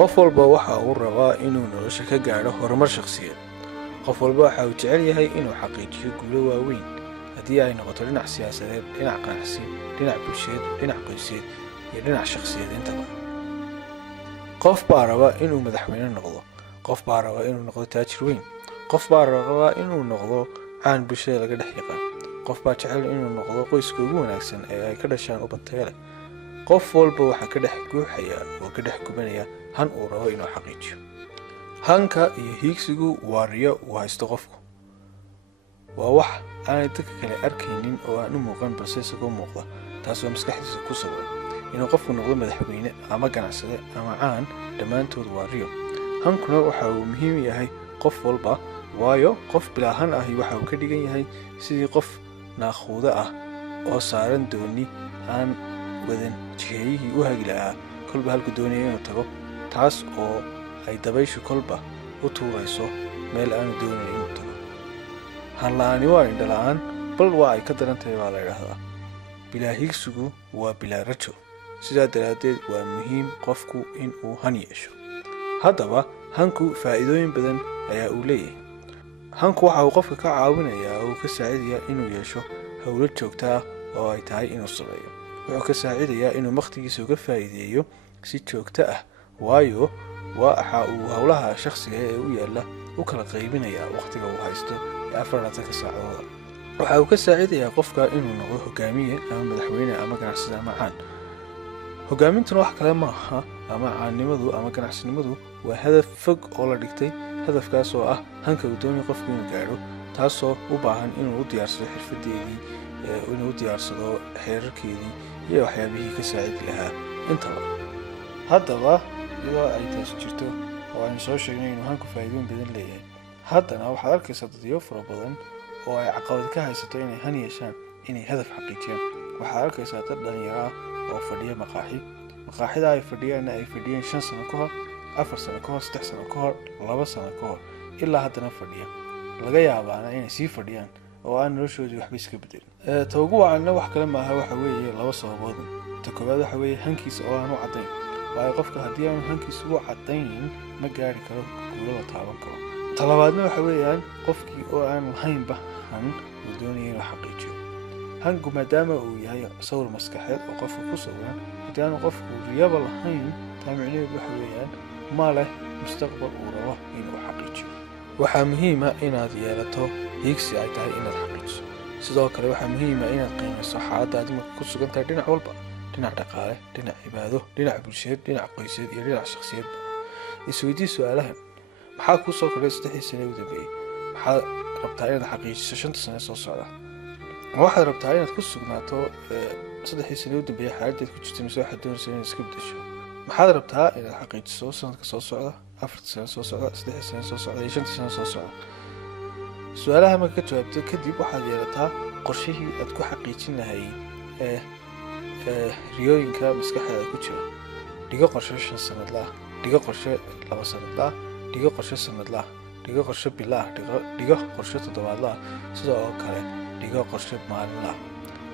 qof walba waxa uu rabaa inuu nolosha ka gaadho horumar shakhsiyeed. qof walba waxa uu jecel yahay inuu xaqiijiyo guulo waaweyn, haddii ay noqoto dhinac siyaasadeed, dhinac ganacsi, dhinac bulsheed, dhinac qoyseed iyo dhinac shakhsiyeed intaba. qof baa raba inuu madaxweyne noqdo, qof baa raba inuu noqdo taajir weyn, qof baa raba inuu noqdo caan bulshada laga dhex yaqaan, qof baa jecel inuu noqdo qoyska ugu wanaagsan ee ay ka dhashaan ubad tayo leh. qof walba waxaa ka dhex guuxaya oo ka dhex gubanaya han uu rabo inuu xaqiijiyo. hanka iyo hiigsigu waa riyo uu haysto qofku. waa wax aanay dadka kale arkaynin oo aan u muuqan, balse isagoo muuqda, taasoo maskaxdiisa ku sawiran. inuu qofku noqdo madaxweyne ama ganacsade ama caan, dhammaantood waa riyo. hankuna waxa uu muhiim yahay qof walba, waayo qof bilaa han ahi waxa uu ka dhigan yahay sidii qof naakhuuda ah oo saaran dooni aan wadan jiheeyihii u hagi lahaa kolba halku doonaya inuu tago, taas oo ay dabayshu kolba u tuurayso meel aanu doonayn inuu tago. han la-aani waa indho la-aan, bal waa ay ka daran tahay baa la idhaahdaa. bilaa hiigsigu waa bilaa rajo. sidaa daraaddeed waa muhiim qofku in uu han yeesho. haddaba hanku faa'iidooyin badan ayaa uu leeyahay. hanku waxa uu qofka ka caawinayaa oo uu ka saacidayaa inuu yeesho howlo joogto ah oo ay tahay inuu sameeyo. wuxuu ka saacidayaa inuu wakhtigiisa uga faa'iideeyo si joogto ah, waayo waxa uu howlaha shakhsiga ee u yaalla u kala qaybinayaa wakhtiga uu haysto ee 24 saacadooda. waxa uu ka saacidayaa qofka inuu noqdo hogaamiye ama madaxweyne ama ganacsade ama caan. hogaamintuna wax kale maaha, ama caannimadu ama ganacsinimadu waa hadaf fog oo la dhigtay. hadafkaas oo ah hanka uu doonayo qofku inuu gaadho, taasoo u baahan inuu u diyaarsado xirfadeedii, inuu u diyaarsado xeerarkeedii iyo waxyaabihii ka saacidi lahaa intaba. haddaba iyadoo ay taas jirto oo aynu soo sheegnay inuu hanku faa'iidooyin badan leeyahay, haddana waxaad arkaysaa dadyo fara badan oo ay caqabad ka haysato inay han yeeshaan, inay hadaf xaqiijiyaan. waxaad arkaysaa dad dhalinyaro ah oo fadhiya maqaaxida ay fadhiyaanna ay fadhiyeen 5 sano ka hor, 4 sano ka hor, 3 sano ka hor, 2 sano ka hor, ilaa haddana fadhiya. laga yaabaana inay sii fadhiyaan oo aan noloshoodii waxba iska bedelin. ta ugu wacanna wax kale maaha, waxa weeye 2 sababood. ta koowaad waxa weeye hankiisa oo aan u caddayn. waayo qofka haddii aanu hankiisa u caddayn ma gaari karo guulo la taaban karo. ta labaadna waxa weeyaan qofkii oo aan lahaynba han uu doonaya inuu xaqiijiyo. hanku maadaama uu yahay sawir maskaxeed oo qofka ku sawiran, haddii aanu qofku riyaba lahayn, taa micnaheedu waxa weeyaan ma leh mustaqbal uu rabo inuu xaqiijiyo. waxaa muhiim ah inaad yeelato hiigsi ay tahay inaad xaqiijiso. sidoo kale waxaa muhiim ah inaad qiimayso xaaladda aad marka ku sugan tahay dhinac walba: dhinac dhaqaale, dhinac cibaado, dhinac bulsheed, dhinac qoyseed iyo dhinac shakhsiyeedba. isweydii su-aalahan: maxaa kuu soo kordhay 3 sano ugu dambeeyey? maxaad rabtaa inaad xaqiijiso 5 sano soo socda? waxaad rabtaa inaad ku sugnaato 3 sano ugu dambeeyey xaaladdeed ku jirta, mise waxaad doonaysaa inaad iska bedesho? maxaad rabtaa inaad xaqiijiso sanadka soo socda, 4 sano soo socda, 3 sano soo socda iyo 5 sano soo socda? su-aalaha marka ka jawaabto kadib waxaad yeelataa qorshihii aad ku xaqiijin lahayd riyooyinka maskaxdaada ku jira. dhigo qorshe 5 sanadla ah, dhigo qorshe 2 sanadla ah, dhigo qorshe sanadla ah, dhigo qorshe bil ah, dhigo qorshe toddobaadla ah. sidoo oo kale dhigo qorshe maalinla ah.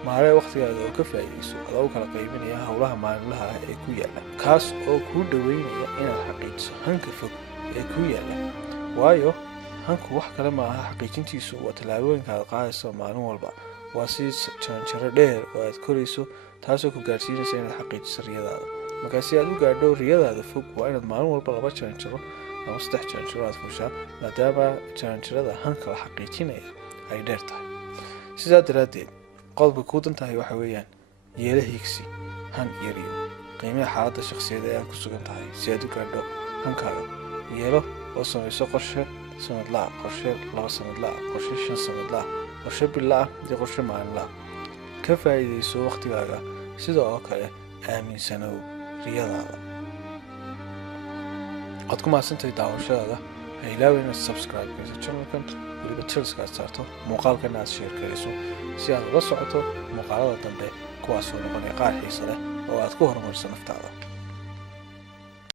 maaree wakhtigaada oo ka faa'iidayso adoo u kala qaybinaya howlaha maalinlaha ah ee ku yaalla, kaas oo kuu dhoweynaya inaad xaqiijiso hanka fog ee kuu yaalla. waayo hanku wax kale ma aha, xaqiijintiisu waa tallaabooyinka aad qaadayso maalin walba. waa si jaranjaro dheer oo aad korayso, taasoo ku gaadhsiinaysa inaad xaqiijiso riyadaada. markaa si aad u gaadho riyadaada fog, waa inaad maalin walba 2 jaranjaro ama 3 jaranjaro aad fushaa, maadaama jaranjarada hanka la xaqiijinaya ay dheer tahay. sidaa daraaddeed qodobka kuu dan tahay waxa weeyaan yeelo hiigsi, han iyo riyo. qiimaha xaaladda shakhsiyeed ee aad ku sugan tahay si aad u gaadho hankaaga. yeelo oo samayso qorshe sanadla ah, qorshe 2 sanadla ah, qorshe 5 sanadla ah, qorshe bil ah iyo qorshe maalinla ah. ka faa'iidayso wakhtigaaga, sidoo oo kale aaminsanow riyadaada. waad ku mahadsantahay daawashadaada. ha ilaawin inaad subscribe garayso channelkan, weliba channelska aad saarto, muuqaalkana aad share garayso si aad ula socoto muuqaalada dambe, kuwaasoo noqonaya qaar xiiso leh oo aad ku horumariso naftaada.